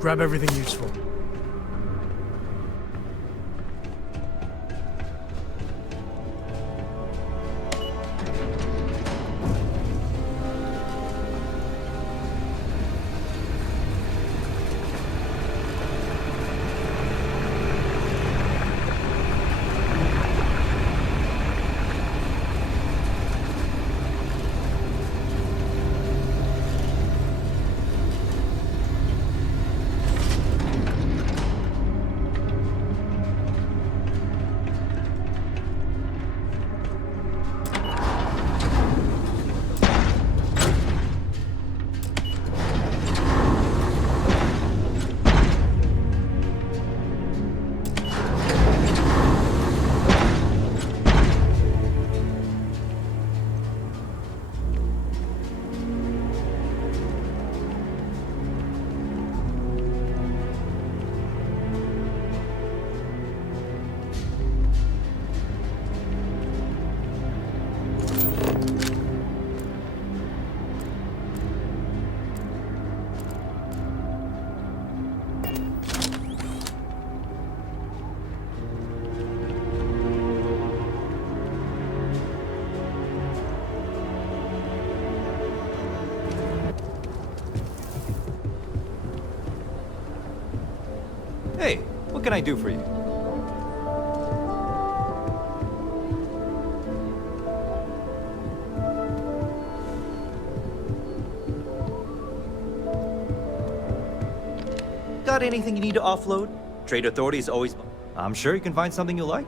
Grab everything useful. Hey, what can I do for you? Got anything you need to offload? Trade Authority is always... I'm sure you can find something you like.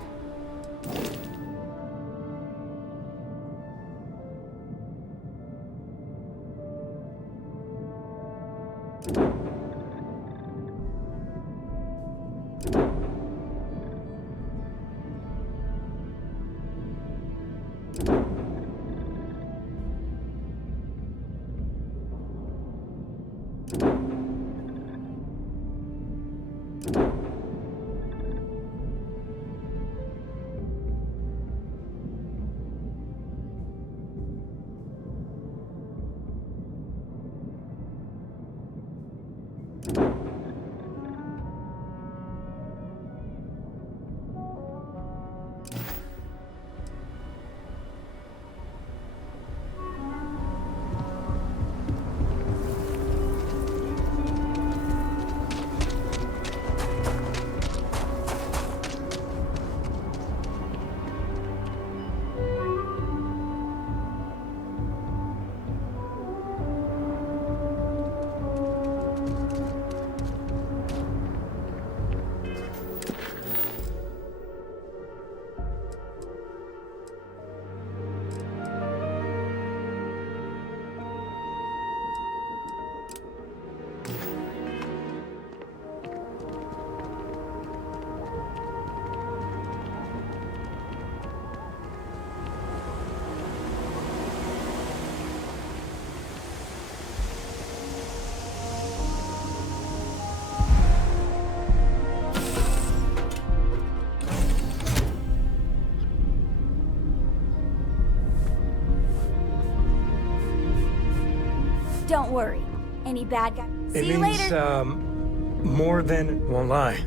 Don't worry. Any bad guy? It See you means, later. more than... Won't lie.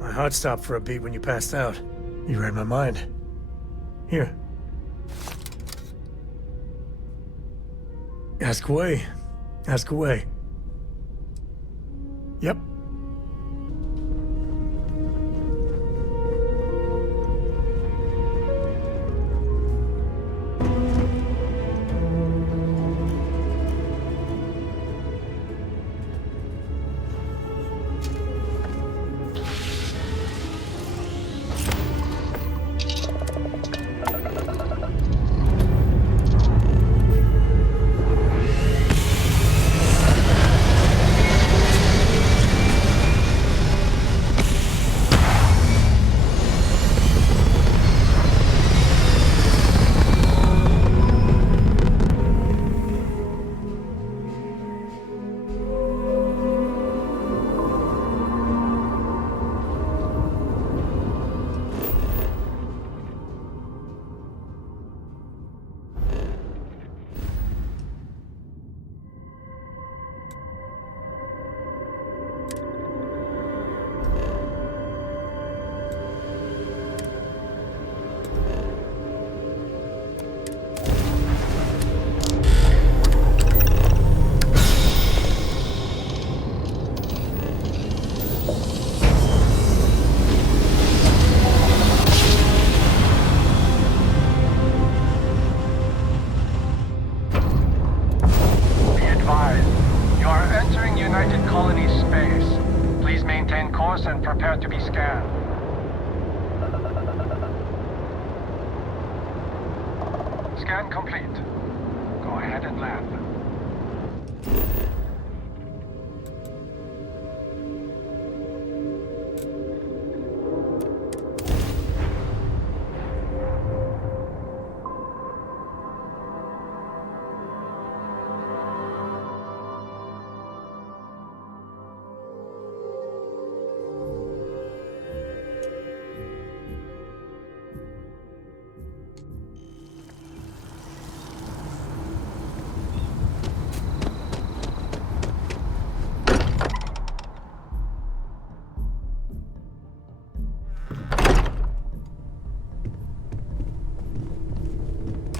My heart stopped for a beat when you passed out. You read my mind. Here. Ask away. Ask away. Yep. Scan complete. Go ahead and land.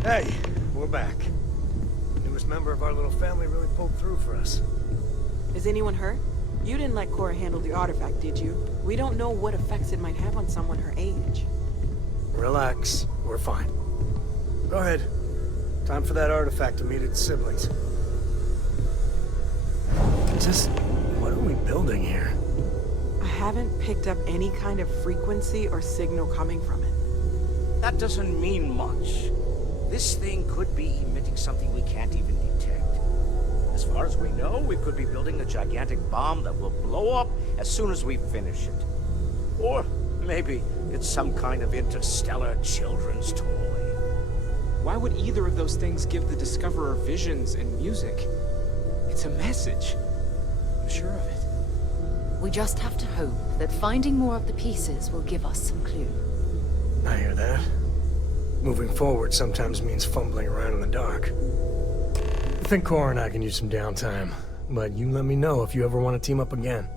Hey, we're back. Newest member of our little family really pulled through for us. Is anyone hurt? You didn't let Cora handle the artifact, did you? We don't know what effects it might have on someone her age. Relax, we're fine. Go ahead. Time for that artifact to meet its siblings. Just, what are we building here? I haven't picked up any kind of frequency or signal coming from it. That doesn't mean much. This thing could be emitting something we can't even detect. As far as we know, we could be building a gigantic bomb that will blow up as soon as we finish it. Or maybe it's some kind of interstellar children's toy. Why would either of those things give the Discoverer visions and music? It's a message. I'm sure of it. We just have to hope that finding more of the pieces will give us some clue. I hear that. Moving forward sometimes means fumbling around in the dark. I think Cora and I can use some downtime, but you let me know if you ever want to team up again.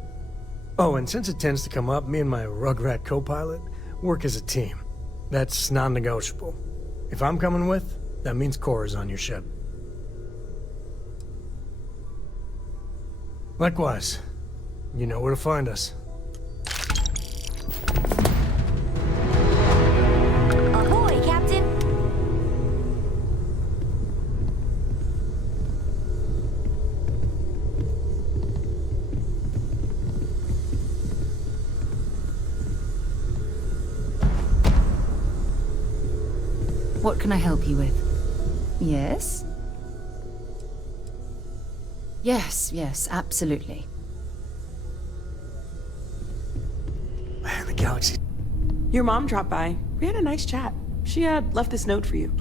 Oh, and since it tends to come up, me and my Rugrat co-pilot work as a team. That's non-negotiable. If I'm coming with, that means Cora's on your ship. Likewise, you know where to find us. Ahoy, Captain! What can I help you with? Yes? Yes, absolutely. Man, the galaxy. Your mom dropped by. We had a nice chat. She had left this note for you.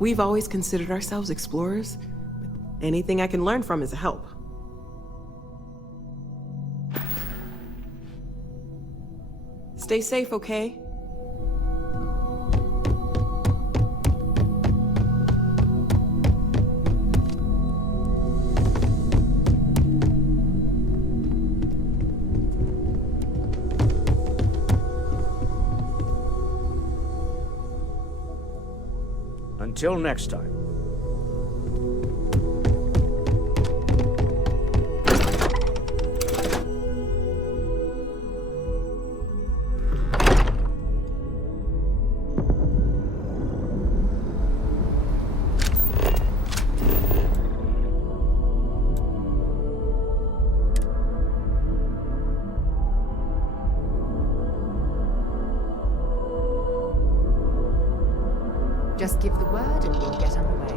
We've always considered ourselves explorers, but anything I can learn from is a help. Stay safe, okay? Until next time. Just give the word and we'll get underway.